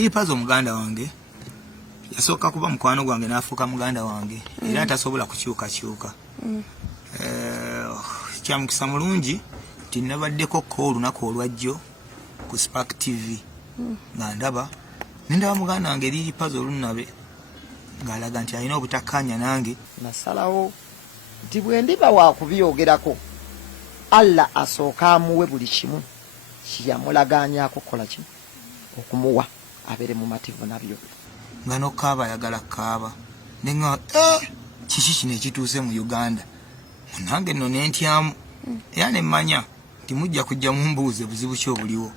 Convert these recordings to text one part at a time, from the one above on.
Liri Pazo muganda wange yasooka kuba mukwano gwange n'afuuka muganda wange era tasobola kukyuka. Kyamukisa mulungi nti nabaddeko ko olunaku olwajjo ku Spark TV nga ndaba muganda wange Liri Pazo Lunabe ng'alaga nti alina obutakkaanya nange. Nasalawo nti bwe ndiba wa kubyogerako Allah asooka amuwe buli kimu kiyamulagaanyaako kola kimu okumuwa abere mu mativu nabyo. Nga n'okaaba ayagala kaaba nenga kiki kino ekituuse mu Uganda nange nno nentyamu era ne mmanya nti mujja kujja mumbuuze buzibu ki obuliwo.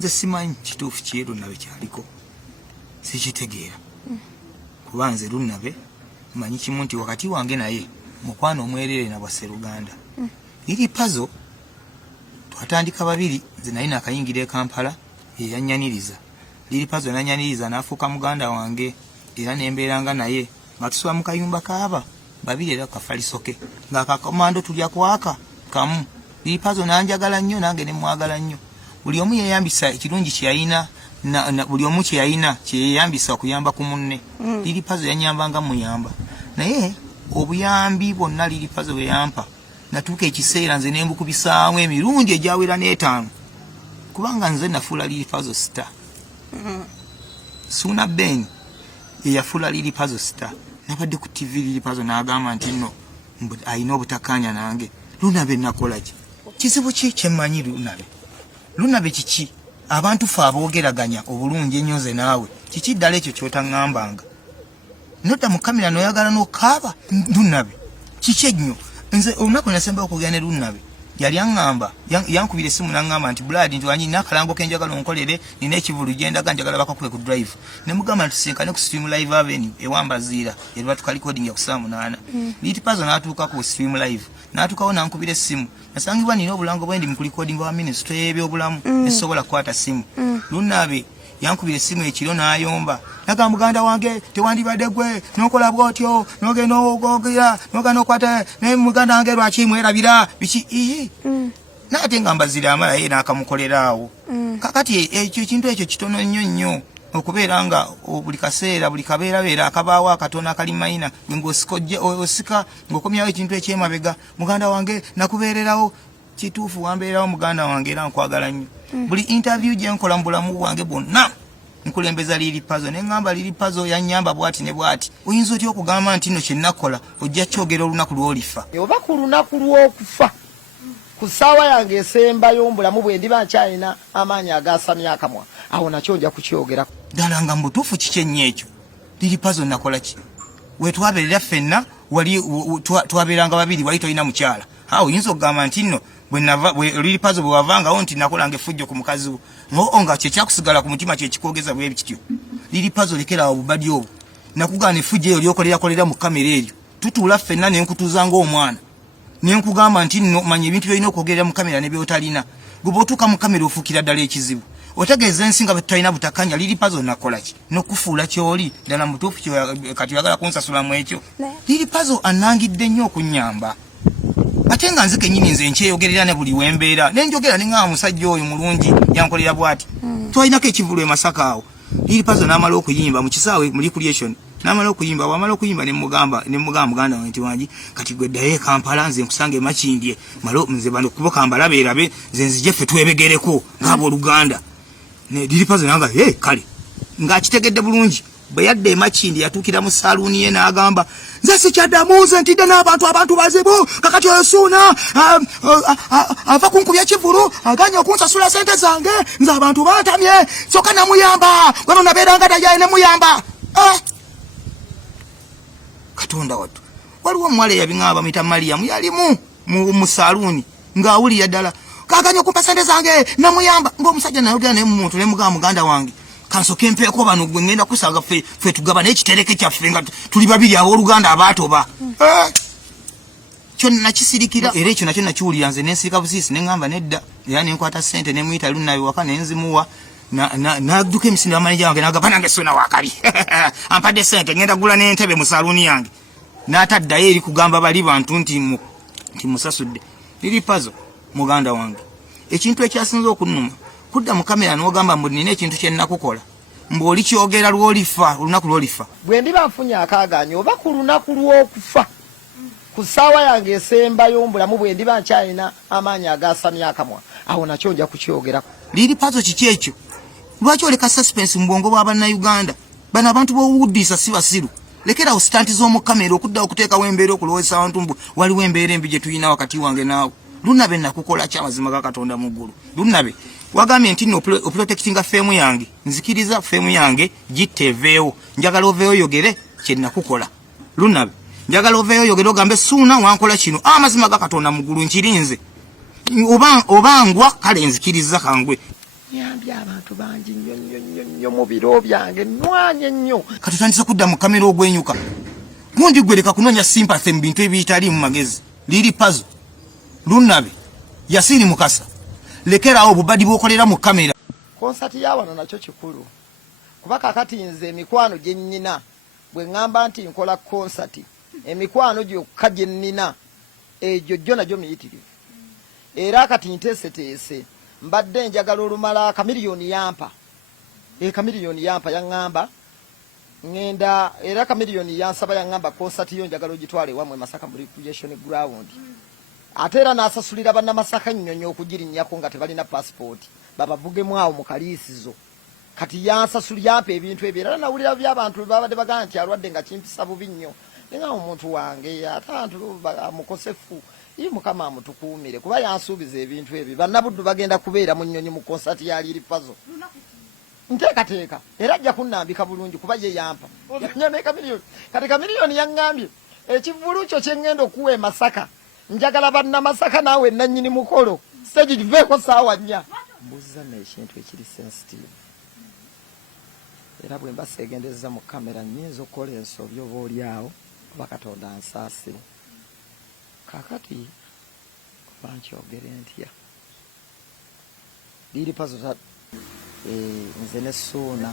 Nze simanyi kituufu ki Lunabe kyaliko sikitegeera kuba nze Lunabe mmanyi kimu nti wakati wange naye mukwano omwerere na Bwasseruganda. Liri Pazo twatandika babiri nze naye nakayingira e Kampala yeyanyaniriza. Liri Pazo nanyaniriza n'afuuka muganda wange era nembeeranga naye nga tusula mu kayumba kaaba babiri era kafalisoke ng'akakomando tulya kwaka kamu. Liri Pazo nanjagala nnyo nange ne mwagala nnyo. Buli omu yeyambisa ekirungi kyeyayina buli omu kyeyayina kyeyeyambisa okuyamba ku munne. Liri Pazo yanyambanga muyamba naye obuyambi bwonna Liri Pazo bwe yampa natuuka ekiseera nze ne mbukubisaamu emirundi egyawera n'etaano kubanga nze nafuula Liri Pazo star. Suuna Ben eyafuula Liri Pazo star nabadde ku TV Liri Pazo n'agamba nti nno alina obutakkaanya nange. Lunabe nakola ki? Kizibu ki kyemmanyi Lunabe kiki? Abantu fe aboogeraganya obulungi ennyo nze naawe kiki ddala ekyo ky'otaŋŋambanga? Nodda mu kamera n'oyagala n'okaaba Lunabe kiki ennyo? Nze olunaku nasemba okugenda ne Lunabe yali aŋŋamba yankubira essimu n'aŋŋamba nti Brad nti wanyi nina akalango ke njagala onkolere nina ekivulu gyendaga njagala bakakube ku drive. Ne mugamba ntusinkane ku Stream Live Avenue ewambaziira era tukalicording ya ku saa 8. Liri Pazo n'atuuka ku Stream Live n'atuukawo n'ankubira essimu nasangibwa nina obulango bwendi mu kulicording wa ministry y'ebyobulamu esobola kukwata ssimu. Lunabe yankubira essimu ekiro n'ayomba naga muganda wange tewandibadde gwe n'okola bw'otyo n'ogenda ogogera n'ogenda okwata ne muganda wange lwaki mwerabira biki n'ate nga mbazira amala ye n'akamukoleraawo. Kakati ekyo ekintu ekyo kitono nnyo okubeera nga buli kaseera buli kabeerabeera akabaawo akatono akali mayina ng'osika ng'okomyawo ekintu ekyemabega muganda wange nakubeererawo. Kituufu wambeerawo muganda wange era nkwagala nnyo. Buli interview gye nkola mu bulamu bwange bwonna nkulembeza Liri Pazo ne ngamba Liri Pazo yanyamba bwati ne bwati. Oyinza otya okugamba nti nno kye nakola ojja kyogera olunaku lw'olifa oba ku lunaku lw'okufa ku ssaawa yange esembayo mbulamu bwe ndiba nkyalina amaanyi agasamya akamwa awo nakyo nja kukyogerako ddala nga mbutuufu kiki ennyo ekyo. Liri Pazo nakola ki? We twabeerera ffenna wali twabeeranga babiri wali tolina mukyala awo oyinza okugamba nti nno Liri Pazo bwe wavangawo nti nakolanga effujjo ku mukazi wo nga kye kyakusigala ku mutima kye kikogeza bwe bityo. Liri Pazo lekera obubadi obwo nakugana effujjo eyo lyokolera mu kamera eryo tutuula ffenna ne nkutuuza ng'omwana ne nkugamba nti nno manya ebintu byolina okwogerera mu kamera ne byotalina gwe bw'otuuka mu kamera ofuukira ddala ekizibu otegeeza ensi nga bwe tutalina butakkaanya. Liri Pazo nakola ki n'okufuula ky'oli ddala mutuufu kati oyagala kunsasulamu ekyo? Liri Pazo anangidde nnyo okunnyamba ate nga nze kennyini nze nkyeyogerera ne buli wembeera nenjogera ne ngamba musajja oyo mulungi yankolera bwati. Twalinako ekivulu e Masaka awo Liri Pazo n'amala okuyimba mu kisaawe mu recreation n'amala okuyimba wamala okuyimba ne mugamba muganda wange nti wangi kati gwe ddayo e Kampala nze nkusange Makindye malo nze bano kuboka mbalabeerabe nze nzije ffe twebegereko ng'abooluganda. Liri Pazo nanga kale ng'akitegedde bulungi bwe yadde Makindye yatuukira mu saaluuni ye n'agamba nze sikyaddamu nze ntidde n'abantu bazibu kakati oyo Suuna ava kunkubya kivulu aganya okunsasula sente zange nze abantu bantamye soka namuyamba wano nabeeranga dayaye ne muyamba. Katonda wattu waliwo omuwala eyabiŋŋamba muyita Mariyamu yalimu mu saaluuni ng'awulira ddala kaganya okumpa sente zange namuyamba ng'omusajja nayogera naye mu muntu ne mugamba muganda wange kansoke mpeeko bano gwe ngenda kusanga ffe tugaba n'ekitereke kyaffe nga tuli babiri abooluganda abaatoba. Kyo nakisirikira era ekyo nakyo nakiwulira nze nensirika busiisi ne ŋŋamba nedda era ne nkwata ssente ne muyita Lunabe waka ne nzimuwa n'adduka emisinde w'amaneja wange n'agamba nange Suuna wakabi ampadde ssente ngenda gula n'entebe mu saaluuni yange n'ataddayo eri kugamba bali bantu nti musasudde. Liri Pazo muganda wange ekintu ekyasinze okunnuma kudda mu kamera n'ogamba mbu nina ekintu kye nnakukola mboli kyogera lwolifa olunaku lwolifa bwe ndiba nfunye akaganyo oba ku lunaku lw'okufa ku ssaawa yange esembayo mbulamu bwe ndiba nkyalina amaanyi agasamya akamwa awo nakyo nja kukyogerako. liri Pazo kiki ekyo lwaki oleka suspense mu bwongo bwa bannayuganda bano abantu b'owuddisa si basiru lekera sitanti z'omu kamera okudda okuteekawo embeera okulowesa abantu mbu waliwo embeera embi gye tulina wakati wange naawe lunabe nakukola ki amazima ga Katonda mu ggulu lunabe wagambye nti oprotectinga feemu yange nzikiriza feemu yange giteveewo njagala oveeyo oyogere kye nakukola lunabe njagala oveeyo oyogere ogambe Suuna wankola kino amazima ga Katonda mu ggulu nkirinze obangwa kale nzikiriza kangwe nyambye abantu bangi nnyo mu biro byange nwanye nnyo katutandise kudda mu kamera ogwenyuka gundi gwereka kunoonya sympathy mu bintu ebiyitali mu magezi liri Pazo lunabe Yasiri Mukasa lekerawo obubadi bw'okolera mu kamera konsati ya wano nakyo kikulu kuba kakati nze emikwano gye nnina bwe ŋŋamba nti nkola konsati emikwano gyokka gye nnina egyo gyo nagyo miyitirivu era kati nteeseteese mbadde njagala olumala kamiliyoni yampa kamiliyoni yampa yaŋŋamba ŋŋenda era kamiliyoni yansaba yaŋŋamba konsati yo njagala ogitwale wamwe Masaka mu recreation ground ate era n'asasulira bannamasaka nnyonyo okugirinnyako nga tebalina passport babavugemu awo mu kaliisizo kati yansasulira yampa ebintu ebyo era nawulira by'abantu babadde bagamba nti alwadde nga kimpisa bubi nnyo nenga omuntu wange ate abantu mukosefu iyi Mukama amutukuumire kuba yansuubiza ebintu ebyo bannabuddu bagenda kubeera mu nnyonyi mu konsati ya liri Pazo nteekateeka era ajja kunnambika bulungi kuba ye yampa yanyama kamiliyoni kati kamiliyoni yaŋŋambye ekivulu kyo kye ŋŋenda okuwa e Masaka njagala bannamasaka naawe nannyini mukolo segiveeko saawa nnya mbuuziza n'ekintu ekiri sensitive era bwe mba seegendezza mu kamera nnyinza okukola ensobi oba oli awo oba Katonda ansaasire kakati oba nkyogere ntya liri Pazo nze ne Suuna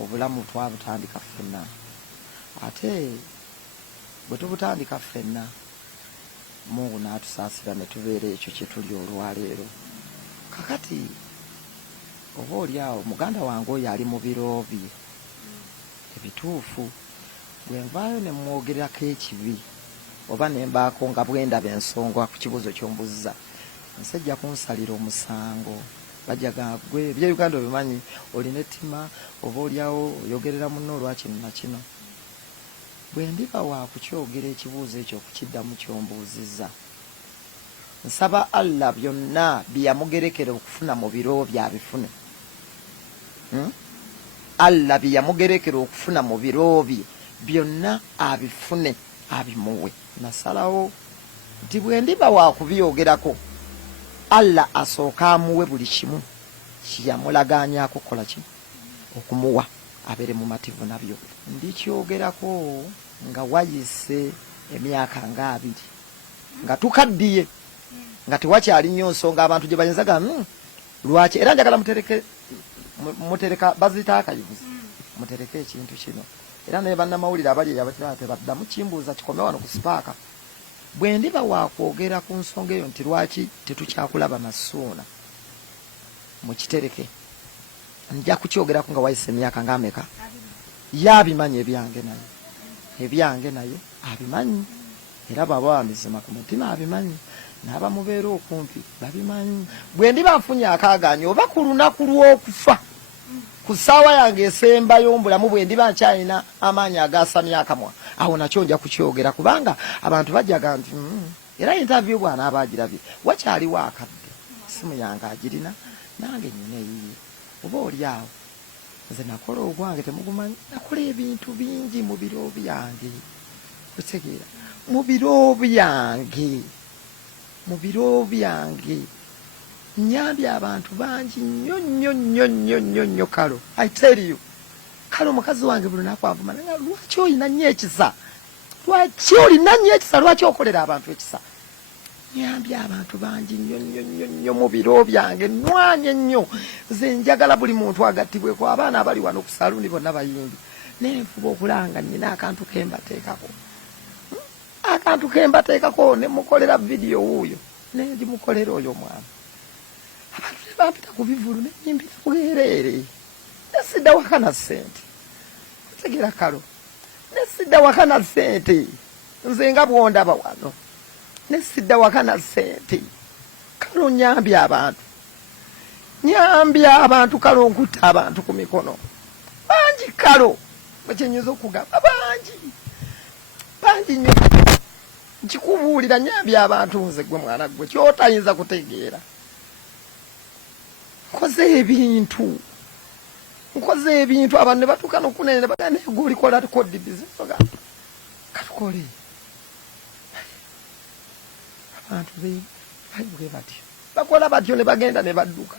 obulamu twabutandika ffenna ate bwe tubutandika ffenna Mungu n'atusaasira ne tubeera ekyo kye tuli olwaleero kakati oba oli awo muganda wange oyo ali mu biro bye ebituufu bwe nvaayo ne mwogerako ekibi oba ne mbaako nga bwendaba ensonga ku kibuuzo ky'ombuzza nsajja kunsalira omusango bajaga gwe bya Uganda obimanyi olina ettima oba oli awo oyogerera munno olwakino na kino bwe ndiba wa kukyogera ekibuuzo ekyo okukiddamu kyombuuzizza nsaba Allah byonna byeyamugerekera okufuna mu biro bye abifune Allah byeyamugerekera okufuna mu biro bye byonna abifune abimuwe nasalawo nti bwe ndiba wa kubyogerako Allah asooka amuwe buli kimu kiyamulagaanyaako kola kimu okumuwa abere mu mativu nabyo ndikyogerako nga wayise emyaka nga 2 nga tukaddiye nga tewakyali nnyo nsonga abantu gye bayinzaga lwaki era njagala mutereka bazita akayivuzi mutereke ekintu kino era naye bannamawulire abali tebaddamu kimbuuza kikome wano ku sipaaka bwe ndiba wakwogera ku nsonga eyo nti lwaki tetukyakulaba na Suuna mukitereke nja kukyogerako nga wayise emyaka nga ameka yabimanyi ebyange naye abimanyi era baba bamizima ku mutima abimanyi n'abamubeera okumpi babimanyi bwe ndiba nfunye akaganyo oba ku lunaku lw'okufa ku ssaawa yange esembayo mbulamu bwe ndiba nkyalina amaanyi agasamya akamwa awo nakyo nja kukyogera kubanga abantu bajjaga nti era interview bwana abagirabye wakyaliwo akadde simu yange agirina nange nyina eyiye oba oli awo nze nakola ogwange temugumanyi nakola ebintu bingi mu biro byange kutegeera mu biro byange nyambye abantu bangi nnyo kalo I tell you kalo omukazi wange buli lunaku avuma nga lwaki olina nnyo ekisa lwaki okolera abantu ekisa nyambye abantu bangi nnyo mu biro byange nwanye nnyo nze njagala buli muntu agattibweko abaana abali wano ku saluuni bonna bayimbi nenfuba okulanga nnina akantu kembateekako nemukolera vidiyo wuuyo nendimukolera oyo omwana abantu nebampita ku bivulu nenyimbira bwereere nesidda wakana ssente tegera kalo nesidda wakana ssente nze nga bwondaba wano nesidda wakana ssente kalo nyambye abantu kalo nkutta abantu ku mikono bangi kalo bwekyenyuza okugamba bangi nnyo nkikubuulira nyambye abantu nze gwe mwana gwe kyotayinza kutegeera nkoze ebintu abantu ne batuuka n'okunene ne bagamba naye gwe olikola tukodi bizinesi ogamba katukole abantu bwe batyo bakola batyo ne bagenda ne badduka